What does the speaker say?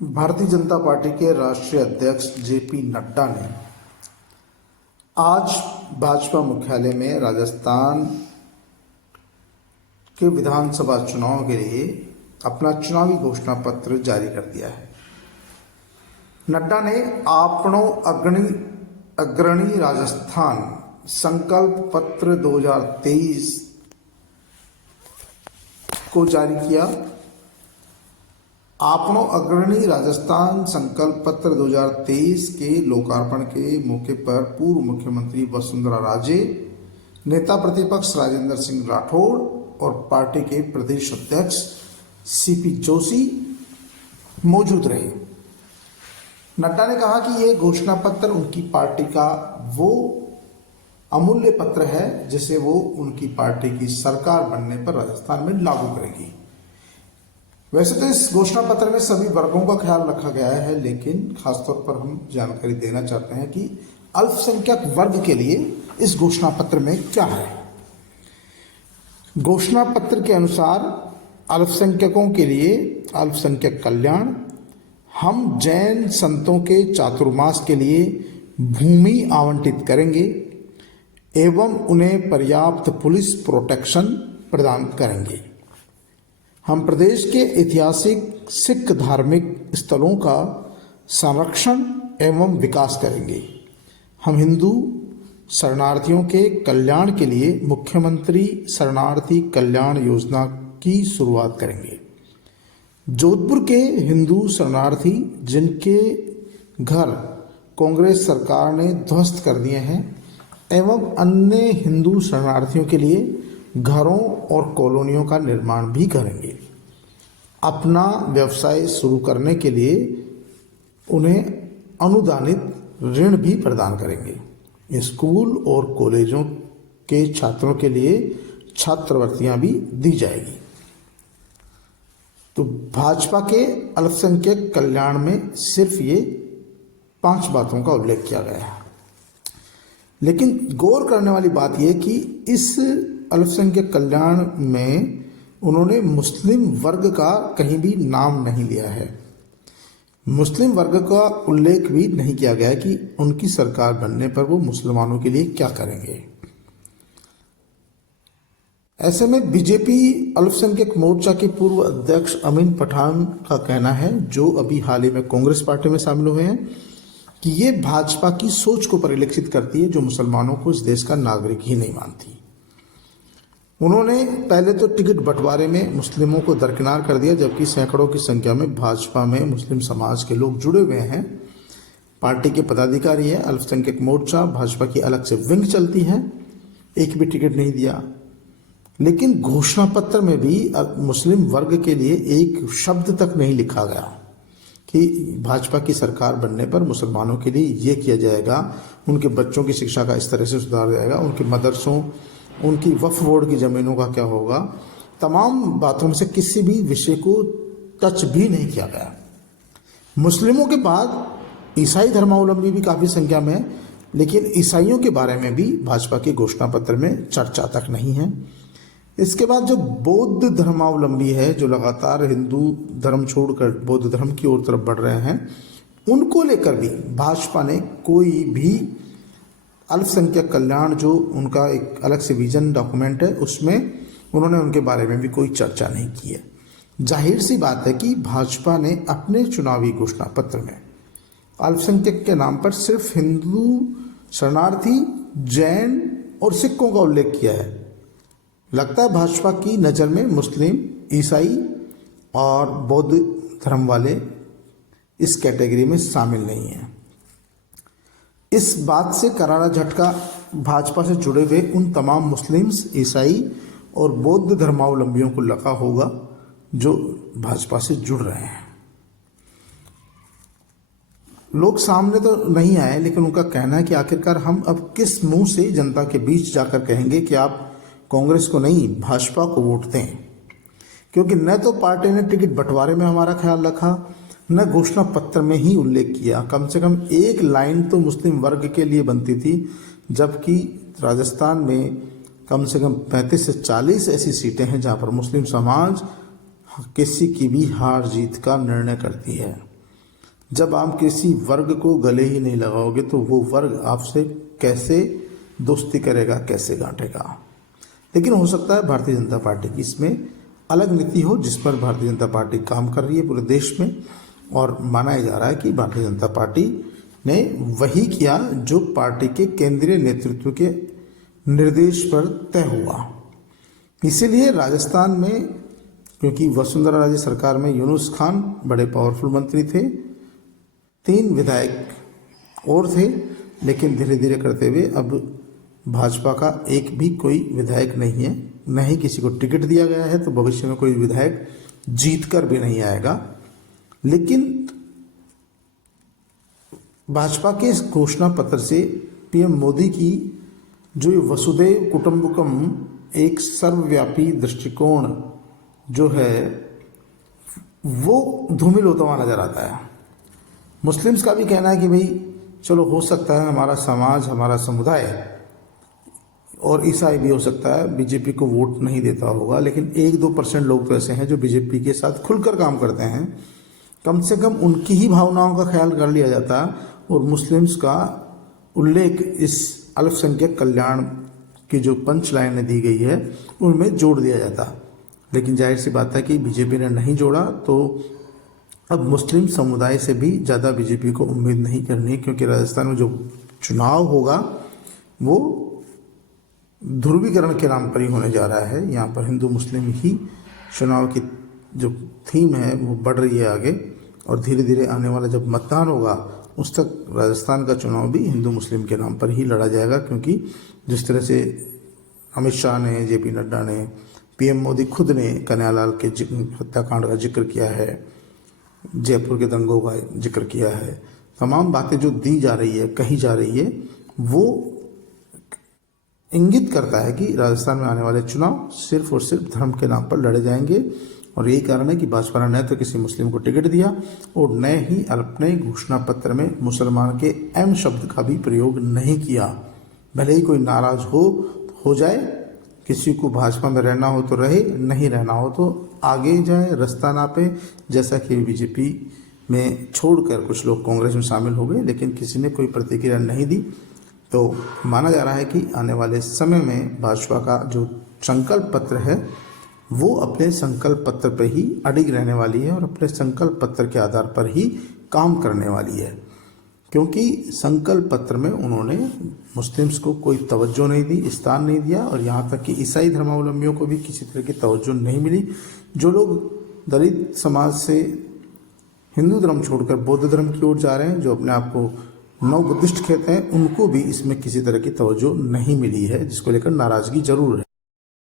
Bharatiya Janata party के राष्ट्रीय अध्यक्ष जेपी नड्डा ने आज भाजपा मुख्यालय में राजस्थान के विधानसभा चुनाव के लिए अपना चुनावी घोषणा पत्र जारी कर दिया है। नड्डा ने आपनो अग्रणी राजस्थान संकल्प पत्र 2023 को जारी किया। आपनो अग्रणी राजस्थान संकल्प पत्र 2023 के लोकार्पण के मौके पर पूर्व मुख्यमंत्री वसुंधरा राजे, नेता प्रतिपक्ष राजेंद्र सिंह राठौड़ और पार्टी के प्रदेश अध्यक्ष सीपी जोशी मौजूद रहे। नड्डा ने कहा कि ये घोषणा पत्र उनकी पार्टी का वो अमूल्य पत्र है जिसे वो उनकी पार्टी की सरकार बनने पर राजस्थान में लागू करेगी। वैसे तो इस घोषणा पत्र में सभी वर्गों का ख्याल रखा गया है, लेकिन खासतौर पर हम जानकारी देना चाहते हैं कि अल्पसंख्यक वर्ग के लिए इस घोषणा पत्र में क्या है। घोषणा पत्र के अनुसार अल्पसंख्यकों के लिए अल्पसंख्यक कल्याण, हम जैन संतों के चातुर्मास के लिए भूमि आवंटित करेंगे एवं उन्हें पर्याप्त पुलिस प्रोटेक्शन प्रदान करेंगे। हम प्रदेश के ऐतिहासिक सिख धार्मिक स्थलों का संरक्षण एवं विकास करेंगे। हम हिंदू शरणार्थियों के कल्याण के लिए मुख्यमंत्री शरणार्थी कल्याण योजना की शुरुआत करेंगे। जोधपुर के हिंदू शरणार्थी जिनके घर कांग्रेस सरकार ने ध्वस्त कर दिए हैं एवं अन्य हिंदू शरणार्थियों के लिए घरों और कॉलोनियों का निर्माण भी करेंगे। अपना व्यवसाय शुरू करने के लिए उन्हें अनुदानित ऋण भी प्रदान करेंगे। स्कूल और कॉलेजों के छात्रों के लिए छात्रवृत्तियां भी दी जाएगी। तो भाजपा के अल्पसंख्यक कल्याण में सिर्फ ये 5 बातों का उल्लेख किया गया है, लेकिन गौर करने वाली बात यह कि इस अल्पसंख्यक कल्याण में उन्होंने मुस्लिम वर्ग का कहीं भी नाम नहीं लिया है। मुस्लिम वर्ग का उल्लेख भी नहीं किया गया कि उनकी सरकार बनने पर वो मुसलमानों के लिए क्या करेंगे। ऐसे में बीजेपी अल्पसंख्यक मोर्चा के पूर्व अध्यक्ष अमीन पठान का कहना है, जो अभी हाल ही में कांग्रेस पार्टी में शामिल हुए हैं, कि ये भाजपा की सोच को परिलक्षित करती है जो मुसलमानों को इस देश का नागरिक ही नहीं मानती। उन्होंने पहले तो टिकट बंटवारे में मुस्लिमों को दरकिनार कर दिया, जबकि सैकड़ों की संख्या में भाजपा में मुस्लिम समाज के लोग जुड़े हुए हैं। पार्टी के पदाधिकारी है। अल्पसंख्यक मोर्चा भाजपा की अलग से विंग चलती है, एक भी टिकट नहीं दिया। लेकिन घोषणा पत्र में भी मुस्लिम वर्ग के लिए एक शब्द तक नहीं लिखा गया कि भाजपा की सरकार बनने पर मुसलमानों के लिए ये किया जाएगा, उनके बच्चों की शिक्षा का इस तरह से सुधार जाएगा, उनके मदरसों, उनकी वक्फ बोर्ड की ज़मीनों का क्या होगा। तमाम बातों में से किसी भी विषय को टच भी नहीं किया गया। मुस्लिमों के बाद ईसाई धर्मावलंबी भी काफ़ी संख्या में है, लेकिन ईसाइयों के बारे में भी भाजपा के घोषणा पत्र में चर्चा तक नहीं है। इसके बाद जो बौद्ध धर्मावलंबी है, जो लगातार हिंदू धर्म छोड़कर बौद्ध धर्म की ओर तरफ बढ़ रहे हैं, उनको लेकर भी भाजपा ने कोई भी अल्पसंख्यक कल्याण, जो उनका एक अलग से विजन डॉक्यूमेंट है, उसमें उन्होंने उनके बारे में भी कोई चर्चा नहीं की है। जाहिर सी बात है कि भाजपा ने अपने चुनावी घोषणा पत्र में अल्पसंख्यक के नाम पर सिर्फ हिंदू शरणार्थी, जैन और सिखों का उल्लेख किया है। लगता है भाजपा की नज़र में मुस्लिम, ईसाई और बौद्ध धर्म वाले इस कैटेगरी में शामिल नहीं हैं। इस बात से करारा झटका भाजपा से जुड़े हुए उन तमाम मुस्लिम्स, ईसाई और बौद्ध धर्मावलंबियों को लगा होगा जो भाजपा से जुड़ रहे हैं। लोग सामने तो नहीं आए, लेकिन उनका कहना है कि आखिरकार हम अब किस मुंह से जनता के बीच जाकर कहेंगे कि आप कांग्रेस को नहीं भाजपा को वोट दें, क्योंकि न तो पार्टी ने टिकट बंटवारे में हमारा ख्याल रखा, न घोषणा पत्र में ही उल्लेख किया। कम से कम एक लाइन तो मुस्लिम वर्ग के लिए बनती थी, जबकि राजस्थान में कम से कम 35 से 40 ऐसी सीटें हैं जहां पर मुस्लिम समाज किसी की भी हार जीत का निर्णय करती है। जब आप किसी वर्ग को गले ही नहीं लगाओगे तो वो वर्ग आपसे कैसे दोस्ती करेगा, कैसे गांठेगा। लेकिन हो सकता है भारतीय जनता पार्टी की इसमें अलग नीति हो, जिस पर भारतीय जनता पार्टी काम कर रही है पूरे देश में, और माना जा रहा है कि भारतीय जनता पार्टी ने वही किया जो पार्टी के केंद्रीय नेतृत्व के निर्देश पर तय हुआ। इसीलिए राजस्थान में, क्योंकि वसुंधरा राजे सरकार में यूनुस खान बड़े पावरफुल मंत्री थे, 3 विधायक और थे, लेकिन धीरे धीरे करते हुए अब भाजपा का एक भी कोई विधायक नहीं है, न ही किसी को टिकट दिया गया है, तो भविष्य में कोई विधायक जीतकर भी नहीं आएगा। लेकिन भाजपा के इस घोषणा पत्र से पीएम मोदी की जो ये वसुधैव कुटुंबकम एक सर्वव्यापी दृष्टिकोण जो है वो धूमिल होता हुआ नजर आता है। मुस्लिम्स का भी कहना है कि भाई चलो हो सकता है हमारा समाज, हमारा समुदाय और ईसाई भी हो सकता है बीजेपी को वोट नहीं देता होगा, लेकिन 1-2% लोग तो ऐसे हैं जो बीजेपी के साथ खुलकर काम करते हैं। कम से कम उनकी ही भावनाओं का ख्याल कर लिया जाता और मुस्लिम्स का उल्लेख इस अल्पसंख्यक कल्याण की जो पंच लाइनें दी गई है उनमें जोड़ दिया जाता। लेकिन जाहिर सी बात है कि बीजेपी ने नहीं जोड़ा, तो अब मुस्लिम समुदाय से भी ज़्यादा बीजेपी को उम्मीद नहीं करनी है, क्योंकि राजस्थान में जो चुनाव होगा वो ध्रुवीकरण के नाम पर ही होने जा रहा है। यहाँ पर हिंदू मुस्लिम ही चुनाव की जो थीम है वो बढ़ रही है आगे, और धीरे धीरे आने वाला जब मतदान होगा उस तक राजस्थान का चुनाव भी हिंदू मुस्लिम के नाम पर ही लड़ा जाएगा। क्योंकि जिस तरह से अमित शाह ने, जेपी नड्डा ने, पीएम मोदी खुद ने कन्हैयालाल के हत्याकांड का जिक्र किया है, जयपुर के दंगों का जिक्र किया है, तमाम बातें जो दी जा रही है, कही जा रही है, वो इंगित करता है कि राजस्थान में आने वाले चुनाव सिर्फ और सिर्फ धर्म के नाम पर लड़े जाएंगे। और यही कारण है कि भाजपा ने न तो किसी मुस्लिम को टिकट दिया और न ही अपने घोषणा पत्र में मुसलमान के एम शब्द का भी प्रयोग नहीं किया। भले ही कोई नाराज हो जाए, किसी को भाजपा में रहना हो तो रहे, नहीं रहना हो तो आगे जाए, रास्ता नापे, जैसा कि बीजेपी में छोड़कर कुछ लोग कांग्रेस में शामिल हो गए, लेकिन किसी ने कोई प्रतिक्रिया नहीं दी। तो माना जा रहा है कि आने वाले समय में भाजपा का जो संकल्प पत्र है वो अपने संकल्प पत्र पर ही अडिग रहने वाली है और अपने संकल्प पत्र के आधार पर ही काम करने वाली है। क्योंकि संकल्प पत्र में उन्होंने मुस्लिम्स को कोई तवज्जो नहीं दी, स्थान नहीं दिया, और यहाँ तक कि ईसाई धर्मावलंबियों को भी किसी तरह की तवज्जो नहीं मिली। जो लोग दलित समाज से हिंदू धर्म छोड़कर बौद्ध धर्म की ओर जा रहे हैं, जो अपने आप को नव बुद्धिस्ट कहते हैं, उनको भी इसमें किसी तरह की तवज्जो नहीं मिली है, जिसको लेकर नाराजगी जरूर है।